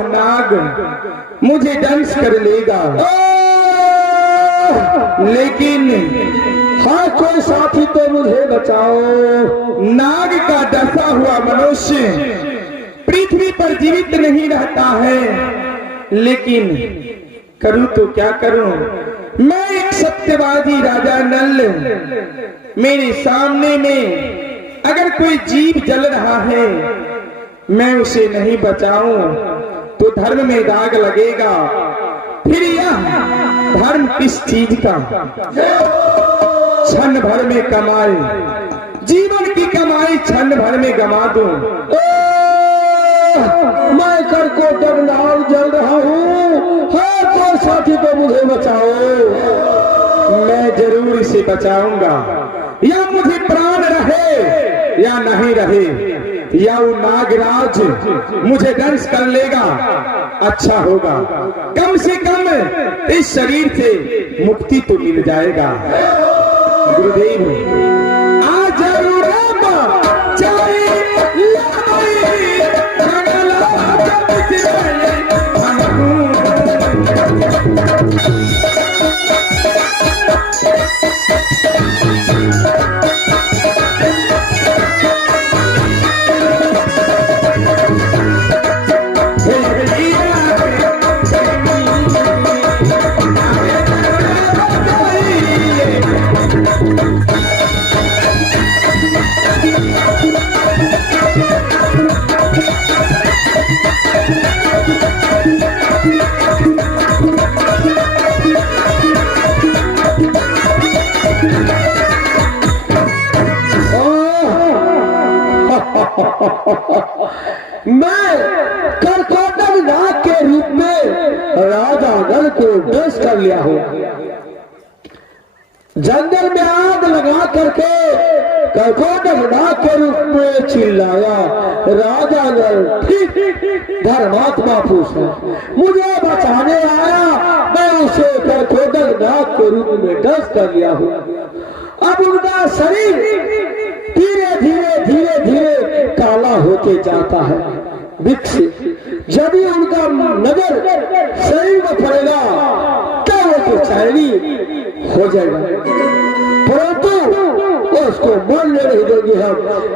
वह नाग मुझे दंश कर लेगा। लेकिन हाँ, कोई साथी तो मुझे बचाओ। नाग का डसा हुआ मनुष्य पृथ्वी पर जीवित नहीं रहता है, लेकिन करूं तो क्या करूं। मैं एक सत्यवादी राजा नल, मेरे सामने में अगर कोई जीव जल रहा है, मैं उसे नहीं बचाऊं तो धर्म में दाग लगेगा। फिर यह धर्म किस चीज का। क्षण भर में कमाई, जीवन की कमाई क्षण भर में गमा दूं। मैं करकोटक नाग जल रहा हूँ, हाँ तो साथी तो मुझे बचाओ। मैं जरूर इसे बचाऊंगा, या मुझे प्राण रहे या नहीं रहे, या वो नागराज मुझे दंश कर लेगा। अच्छा होगा, कम से कम इस शरीर से मुक्ति तो मिल जाएगा। गुरुदेव आज जरूर मैं करकोटक नाग के रूप में राजा नल को दंश कर लिया हूं। जंगल में आग लगा करके करकोटक नाग के रूप में चिल्लाया, राजा नल ठीक धर्मात्मा पुरुष है, मुझे बचाने आया, मैं उसे करकोटक नाग के रूप में दंश कर लिया हूं। अब उनका शरीर धीरे धीरे धीरे धीरे काला होते जाता है, विकसित। जब भी उनका नजर शरीर में पड़ेगा तो वो बेचैनी हो जाएगा, परंतु उसको मरने नहीं देंगे हम,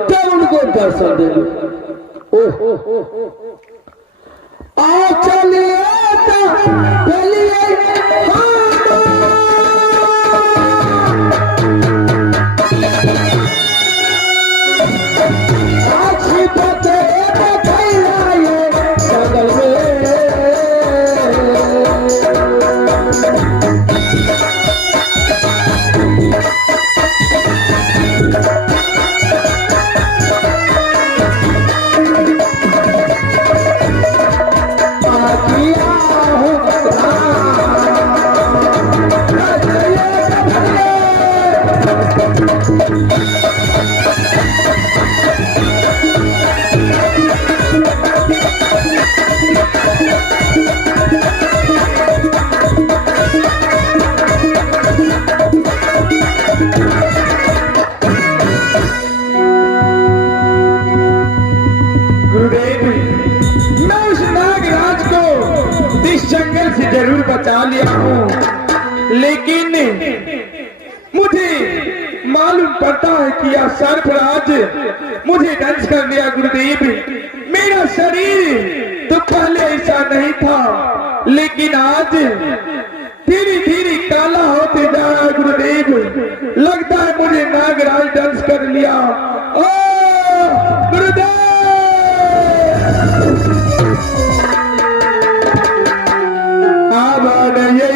तब उनको दर्शन देंगे। आओ चलिए जरूर बचा लिया हूं, लेकिन मुझे मालूम पड़ता है कि यह सर्पराज मुझे दंश कर लिया। गुरुदेव, मेरा शरीर तो पहले ऐसा नहीं था, लेकिन आज धीरे धीरे काला होते जा रहा है। गुरुदेव, लगता है मुझे नागराज दंश कर लिया। ओ गुरुदेव, ये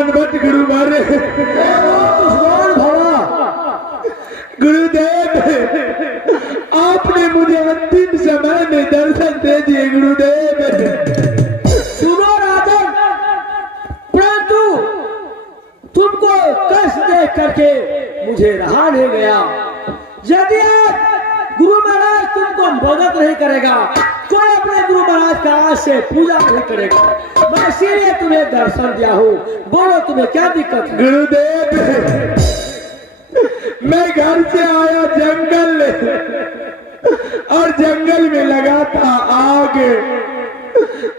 दंडवत गुरु मारे भवा गुरुदेव, आपने मुझे अंतिम समय में दर्शन दे दिए गुरुदेव। सुनो राजन, परंतु तुमको कष्ट देख करके मुझे रहा नहीं गया। यदि गुरु महाराज तुमको मदद नहीं करेगा, कोई अपने गुरु महाराज का आज से पूजा नहीं करेगा। मैं इसीलिए तुम्हें दर्शन दिया हूँ। बोलो तुम्हें क्या दिक्कत है? गुरुदेव, मैं घर से आया जंगल और जंगल में लगा था आग,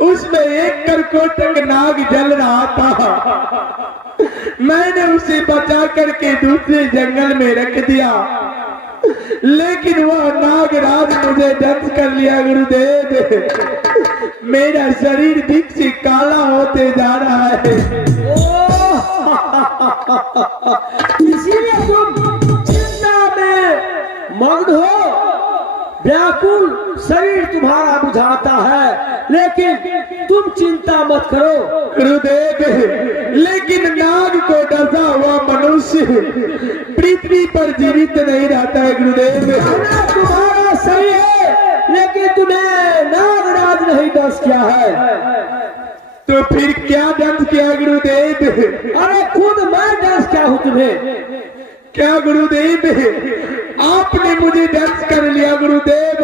उसमें एक करकोटक नाग जल रहा था। मैंने उसे बचा करके दूसरे जंगल में रख दिया, लेकिन वह नागराज मुझे दंश कर लिया गुरुदेव। मेरा शरीर दिख से काला होते जा रहा है। इसीलिए तुम चिंता में मग्न हो, व्याकुल शरीर तुम्हारा बुझाता है, लेकिन तुम चिंता मत करो गुरुदेव। लेकिन नाग को डसा हुआ मनुष्य पृथ्वी पर जीवित नहीं रहता है गुरुदेव। तुम्हारा सही है, लेकिन तुम्हें नागराज नहीं डस किया है। तो फिर क्या दंश किया गुरुदेव? अरे खुद मैं डस क्या हूँ तुम्हें? क्या गुरुदेव, आपने मुझे दंश कर लिया गुरुदेव।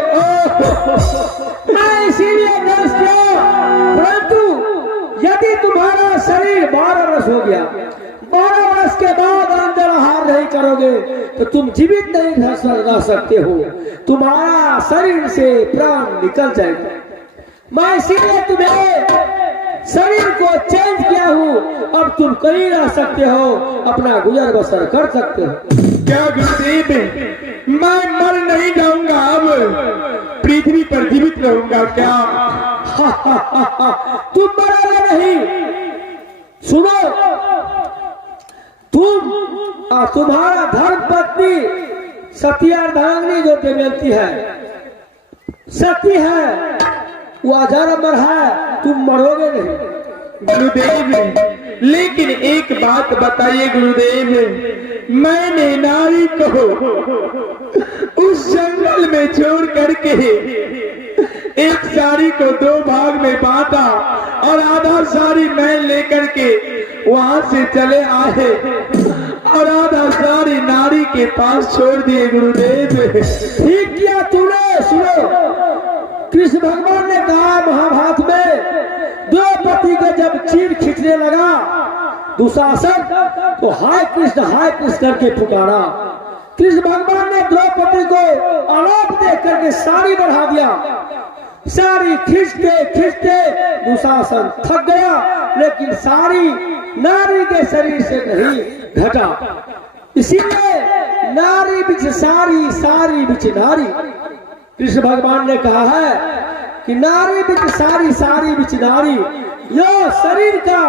मैं इसीलिए दंश किया, परंतु यदि तुम्हारा शरीर 12 वर्ष हो गया, 12 वर्ष के बाद अंदर आहार नहीं करोगे तो तुम जीवित नहीं रह सकते हो। तुम्हारा शरीर से प्राण निकल जाएगा। मैं इसीलिए तुम्हें शरीर को चेंज किया हूँ। अब तुम कहीं रह सकते हो, अपना गुजर बसर कर सकते हो। क्या गुरुदेव, मैं मर नहीं जाऊंगा, अब पृथ्वी पर जीवित रहूंगा क्या? तुम मरोगे नहीं। सुनो, तुम्हारा धर्म पत्नी सत्यार्धांगिनी जो दमयंती है, सती है, वो अजर है, तुम मरोगे नहीं गुरुदेव। लेकिन एक बात बताइए गुरुदेव, मैंने नारी को उस जंगल में छोड़ करके एक साड़ी को 2 भाग में बांटा और आधा साड़ी मैं लेकर के वहां से चले आए और आधा साड़ी नारी के पास छोड़ दिए गुरुदेव। ठीक किया तूने। सुनो, कृष्ण भगवान ने कहा महाभारत में, द्रौपदी को जब चीर खींचने लगा दुशासन, तो हाय कृष्ण करके पुकारा। कृष्ण भगवान ने द्रौपदी को आलोक देख करके साड़ी बढ़ा दिया। साड़ी खींचते दुशासन थक गया, लेकिन साड़ी नारी के शरीर से नहीं घटा। इसीलिए नारी बिच सारी, सारी बिच नारी। कृष्ण भगवान ने कहा है कि नारी बिच सारी, सारी बिच नारी। यो शरीर का,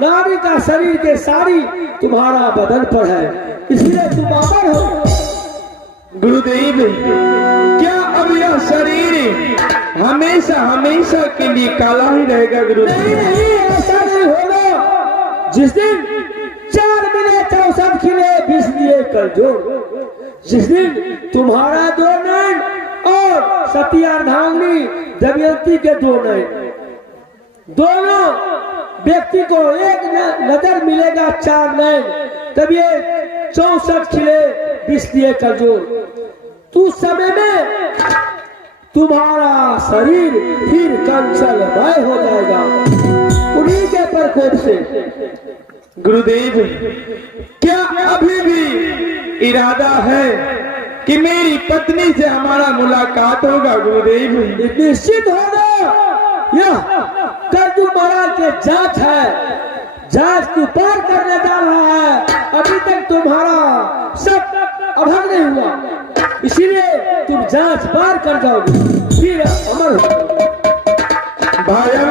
नारी का शरीर के सारी तुम्हारा बदन पर है, इसलिए तुम अमर हो। गुरुदेव, क्या अब यह शरीर हमेशा हमेशा के लिए काला ही रहेगा गुरुदेव? नहीं, ऐसा नहीं होगा। जिस दिन 4 मिले 64 खिले 20 दिए कर जोड़, जिस दिन तुम्हारा 2 नैन और सत्यार्धांगिनी दमयंती के 2 नैन, दोनों व्यक्ति को एक नजर मिलेगा 4 नैन, तब ये 64 खिले 20 दिए कर जोड़। तो समय में तुम्हारा शरीर फिर कंचलमय हो जाएगा उन्हीं के प्रकोप से। गुरुदेव, क्या अभी भी इरादा है कि मेरी पत्नी से हमारा मुलाकात होगा गुरुदेव? निश्चित होगा। यह कर्दू महाराज के जांच है, जांच को पार करने जा रहा है। अभी तक तुम्हारा सब अभंग नहीं हुआ, इसीलिए तुम जांच पार कर जाओगे, फिर अमर हो। भैया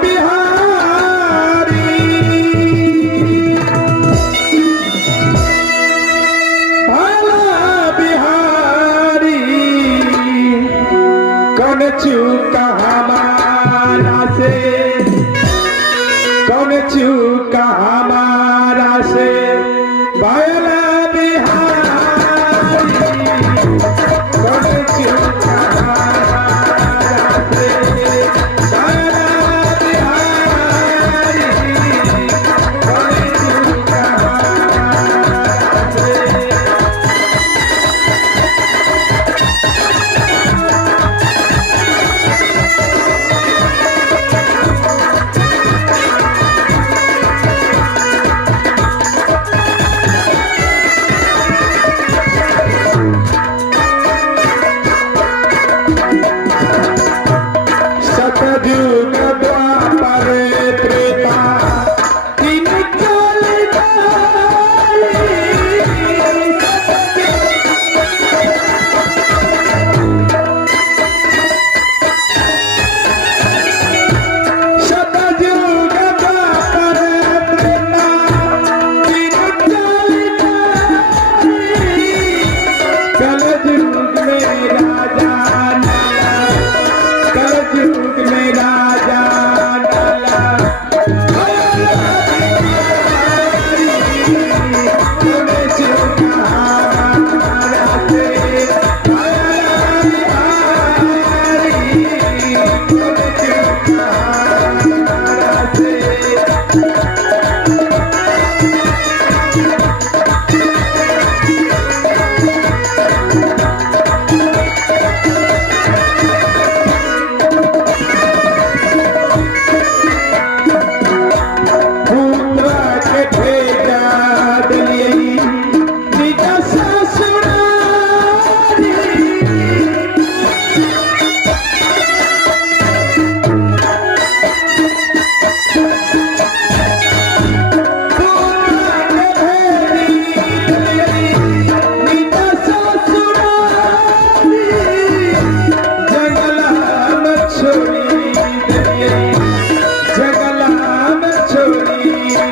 बिहारी, भैया बिहारी, कौन चूका हमारा से, कौन चूका हमारा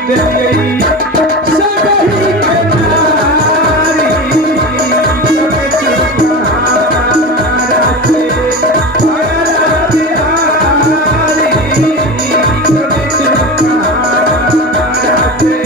गई सगही के नारी तोरे चुपहारा से भरा बिहारी तोरे चुपहारा से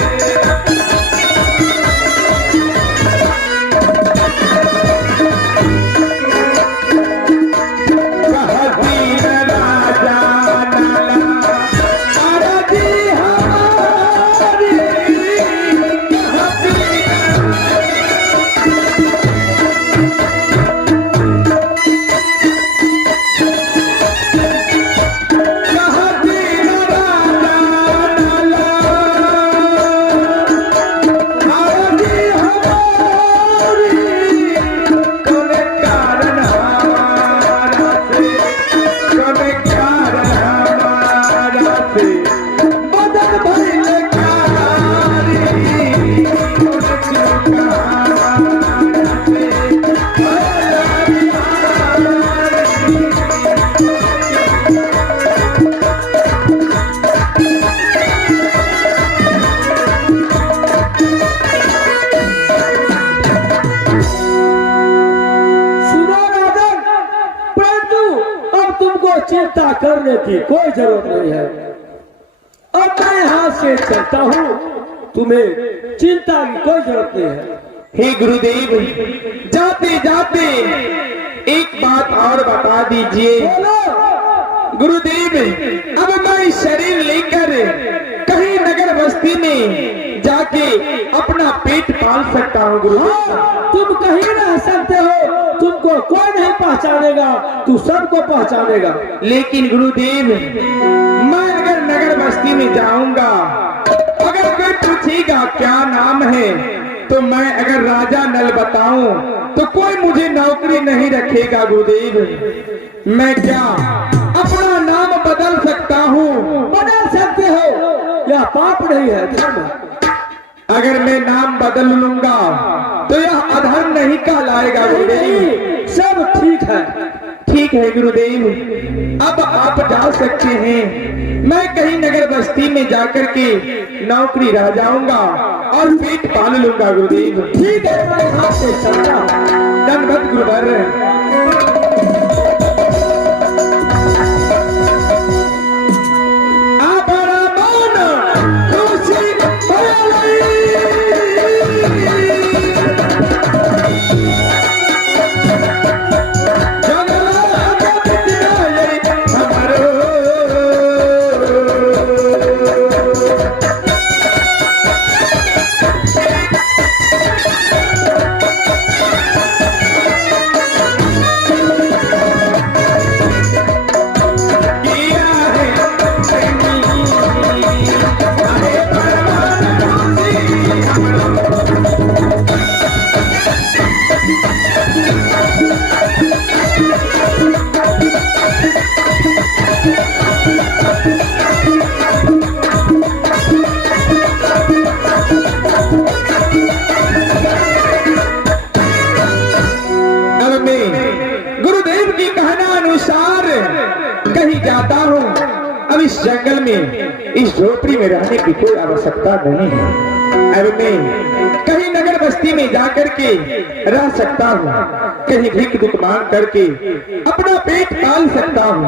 चिंता करने की कोई जरूरत नहीं है। अब मैं यहाँ से चलता हूँ, तुम्हें चिंता की कोई जरूरत नहीं है। हे गुरुदेव, जाते जाते एक बात और बता दीजिए। गुरुदेव, अब मैं शरीर लेकर कहीं नगर बस्ती में जाके अपना पेट पाल सकता हूँ गुरुदेव। तुम कहीं रह सकते हो, तुमको कोई नहीं पहचानेगा, तू सबको पहचानेगा। लेकिन गुरुदेव, मैं अगर नगर बस्ती में जाऊंगा, अगर कोई पूछेगा क्या नाम है, तो मैं अगर राजा नल बताऊं तो कोई मुझे नौकरी नहीं रखेगा गुरुदेव। मैं क्या अपना नाम बदल सकता हूँ? बदल सकते हो, यह पाप नहीं है, धर्म है। अगर मैं नाम बदल लूंगा तो यह अधर्म नहीं कहलाएगा गुरुदेव। सब ठीक है। ठीक है गुरुदेव, अब आप जा सकते हैं। मैं कहीं नगर बस्ती में जाकर के नौकरी रह जाऊंगा और पेट पाल लूंगा गुरुदेव। ठीक है, मैं यहाँ से चलता हूँ। धन्यवाद गुरुवर। जाता हूँ। अब इस जंगल में, इस झोपड़ी में रहने की कोई आवश्यकता नहीं है। अब मैं कहीं नगर बस्ती में जाकर के रह सकता हूँ, कहीं भीख दुख मांग करके अपना पेट पाल सकता हूँ।